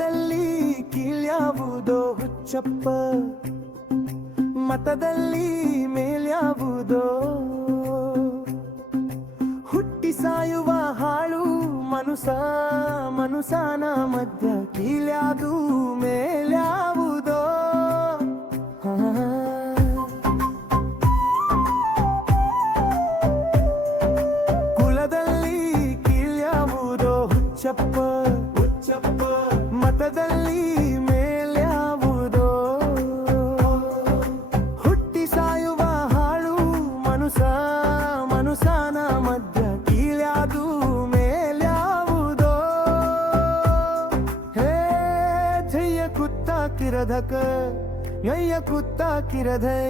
ಮತದಲ್ಲಿ ಕೀಳ್ಯಾವುದೋ ಹುಚ್ಚಪ್ಪ, ಮತದಲ್ಲಿ ಮೇಲ್ಯಾವುದೋ. ಹುಟ್ಟಿ ಸಾಯುವ ಹಾಳು ಮನುಸ, ಮನುಸನ ಮಧ್ಯ ಕೀಳ್ಯಾದು ಮೇಲ್ಯಾವುದೋ. ಕುಲದಲ್ಲಿ ಕೀಳ್ಯಾವುದೋ ಹುಚ್ಚಪ್ಪ, ಹುಚ್ಚಪ್ಪ ಮತದಲ್ಲಿ ಮೇಲ್ಯಾವುದೋ. ಹುಟ್ಟಿ ಸಾಯುವ ಹಾಳು ಮನುಸ, ಮನುಸನ ಮಧ್ಯ ಕೀಳ್ಯಾದು ಮೇಲ್ಯಾವುದೋ. ಹೇ ಧೈಯ ಕುತ್ತ ಕಿರಧಕ ಯಯ್ಯ ಕುತ್ತ ಕಿರಧೈ.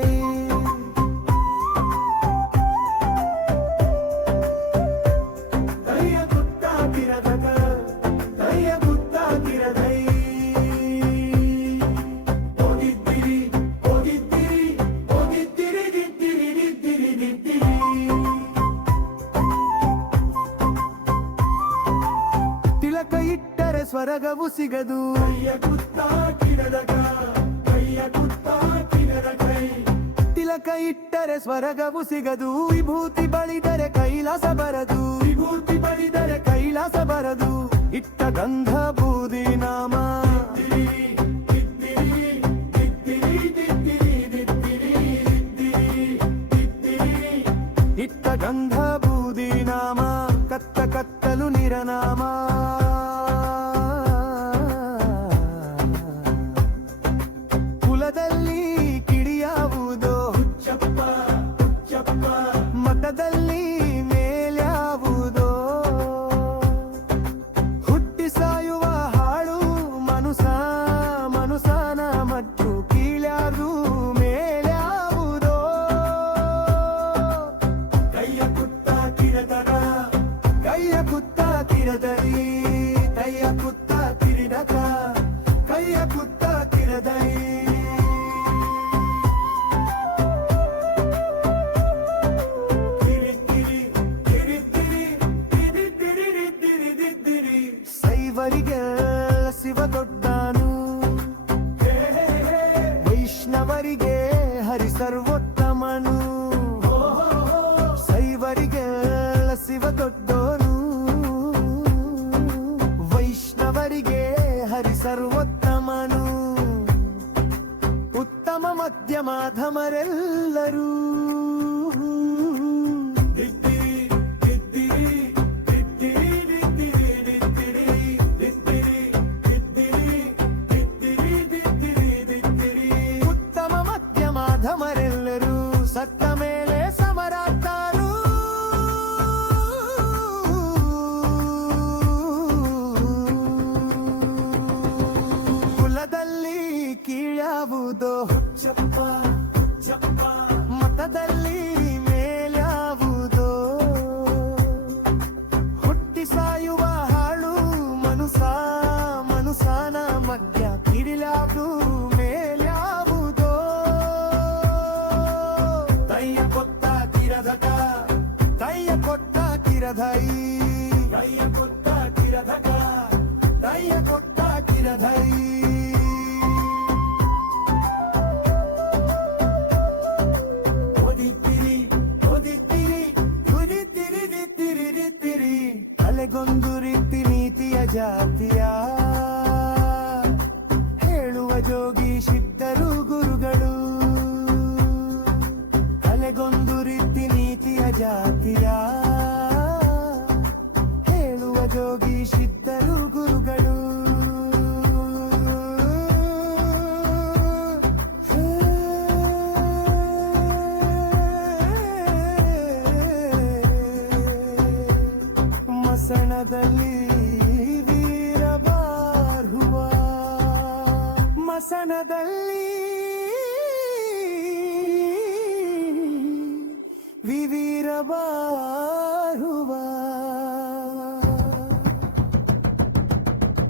ತಿಲಕ ಇಟ್ಟರೆ ಸ್ವರ್ಗವು ಸಿಗದು, ತಿಲಕ ಇಟ್ಟರೆ ಸ್ವರ್ಗವು ಸಿಗದು. ವಿಭೂತಿ ಬಳಿದರೆ ಕೈಲಾಸ ಬರದು, ವಿಭೂತಿ ಬಳಿದರೆ ಕೈಲಾಸ ಬರದು. ಇಟ್ಟ ಗಂಧ ಬೂದಿ ನಾಮ, ಇಟ್ಟ ಗಂಧ ಬೂದಿ ನಾಮ, ಕತ್ತ ಕತ್ತಲು ನಿರನಾಮ. ಕುಲದಲ್ಲಿ ಕಿಡಿಯಾವುದೋ ಹುಚ್ಚಪ್ಪ, ಹುಚ್ಚಪ್ಪ ಮತದಲ್ಲಿ ಮೇಲ್ಯಾವುದೋ. ಹುಟ್ಟಿ ಸಾಯುವ ಹಾಳು ಮನುಸ, ಮನುಸನ ಮತ್ತು ಕೀಳ್ಯಾದು ಮೇಲ್ಯಾವುದೋ. ಕೈಯ ಕುತ್ತ ಕಿರದರ, ಕೈಯ ಕುತ್ತ ಕಿರದರಿ, ಕೈಯ ಕುತ್ತ ಕಿರಿಡಕ, ಕೈಯ ಕುತ್ತ ಕಿರದೈ. ಸೈವರಿಗೆ ಶಿವ ದೊಡ್ಡನು, ವೈಷ್ಣವರಿಗೆ ಹರಿ ಸರ್ವೋತ್ತಮನು. ಸೈವರಿಗೆ ಶಿವ ದೊಡ್ಡೋನು, ವೈಷ್ಣವರಿಗೆ ಹರಿ ಸರ್ವೋತ್ತಮನು. ಉತ್ತಮ ಮಧ್ಯಮಾಧಮರೆಲ್ಲರೂ ಉತ್ತಮ ಮಧ್ಯಮಾಧಮರೆಲ್ಲರೂ ಸತ್ತ ಮೇಲೆ ಸಮರಾಗ್ತಾರು. ಕುಲದಲ್ಲಿ ಕೀಳ್ಯಾವುದೋ ಹುಚ್ಚಪ್ಪ, ಹುಚ್ಚಪ್ಪ ಮತದಲ್ಲಿ ಮೇಲ್ಯಾವುದೋ. ಹುಟ್ಟಿ ಸಾಯುವ ಹಾಳು ಮನುಸ, ಮನುಸನ ಮಧ್ಯ ಕಿಡಿಲ್ಯಾವುದು ಮೇಲ್ಯಾವುದೋ. ತಯ್ಯ ಕೊತ್ತ ಕಿರಧಕ, ತಯ್ಯ ಕೊತ್ತ ಕಿರಧೈ, ತಯ್ಯ ಕೊತ್ತ ಕಿರಧಕ, ತಯ್ಯ ಕೊತ್ತ ಕಿರಧೈ. ತಲೆಗೊಂದು ರೀತಿ ನೀತಿಯ ಜಾತಿಯ ಹೇಳುವ ಜೋಗಿ ಸಿದ್ಧರು ಗುರುಗಳು. ತಲೆಗೊಂದು ರೀತಿ ನೀತಿಯ ಜಾತಿಯ ಹೇಳುವ ಜೋಗಿ ಸಿದ್ಧರು ಗುರುಗಳು. ಮಸಣದಲ್ಲಿ ವೀರಬಾರ್ಹುವ, ಮಸಣದಲ್ಲಿ ವಿವೀರಬಾರ್ಹುವ.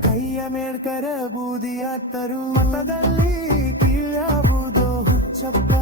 ಕೈಯ ಮೇಲ್ಕರ ಬೂದಿಯಾತ್ತರು, ಮತದಲ್ಲಿ ಕೀಳ್ಯಾವುದೋ ಹುಚ್ಚಪ್ಪ.